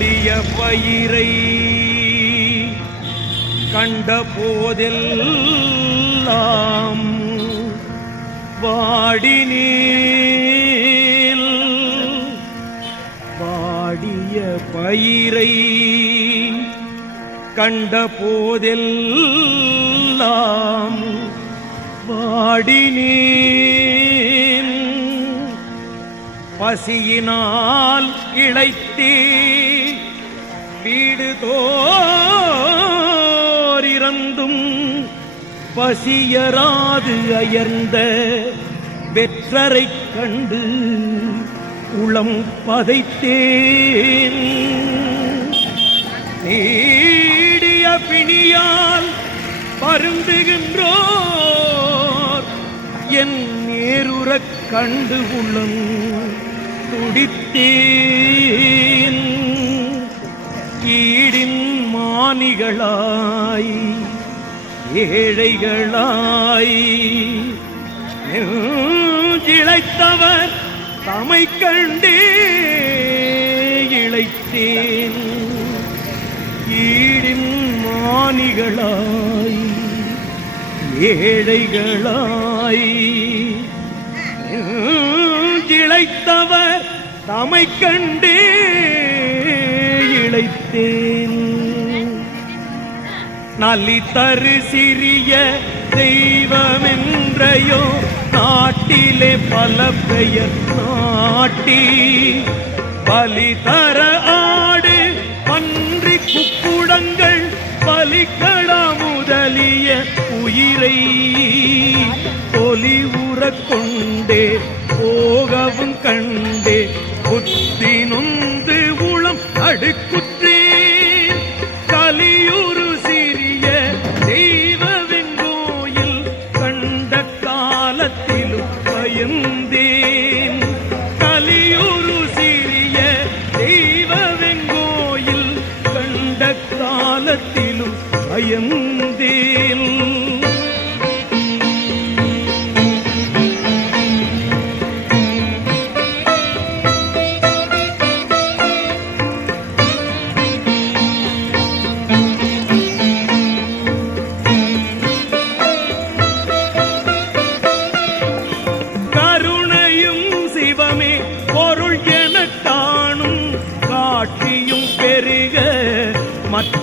நெடிய பயிரை கண்ட போதெல்லாம் வாடினீல் வாடிய பயிரை கண்ட போதெல்லாம் வாடினீன் பசியினால் இழைத்தே வீடு தோரிறந்தும் பசியராது அயர்ந்த வெற்றரை கண்டு உளம் பதைத்தேன். நீடிய பிணியால் பருந்துகின்றோர் என் நேருறக் கண்டு உள்ளம் துடித்தேன். வீடின் மானிகளாய் ஏழைகளாய். இழைத்தவர் தமை கண்டே இழைத்தேன். ஈடின் மானிகளாய் ஏழைகளாய். இழைத்தவர் தமை கண்டே இழைத்தேன் நலி தரு சிறிய தெய்வமென்றையோ நாட்டிலே பல பெயர் நாட்டி பலி தர ஆடு பன்றி குக்குடங்கள் பலிக்கடா முதலிய உயிரை ஒலி உறக் கொண்டே போகவும் கண்டே புத்தினும் நொந்து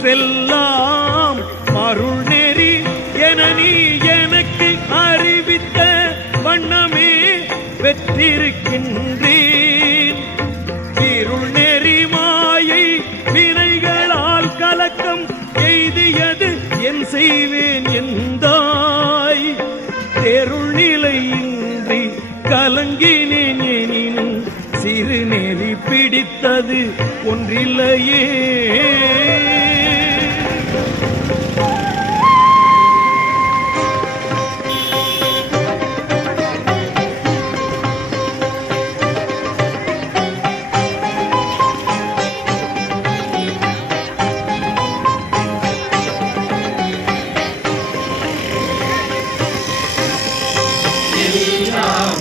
செல்லாம் மருள் நெறி என நீ எனக்கு அறிவித்த வண்ணமே பெற்றிருக்கின்றேன். இருள் நெறி மாயை வினைகளால் கலக்கம் எய்தியது என் செய்வேன் எந்தாய். தெருள் நிலையின்றி கலங்கினேன் எனினும் சிறு பிடித்தது ஒன்றில்லையே. எல்லாம்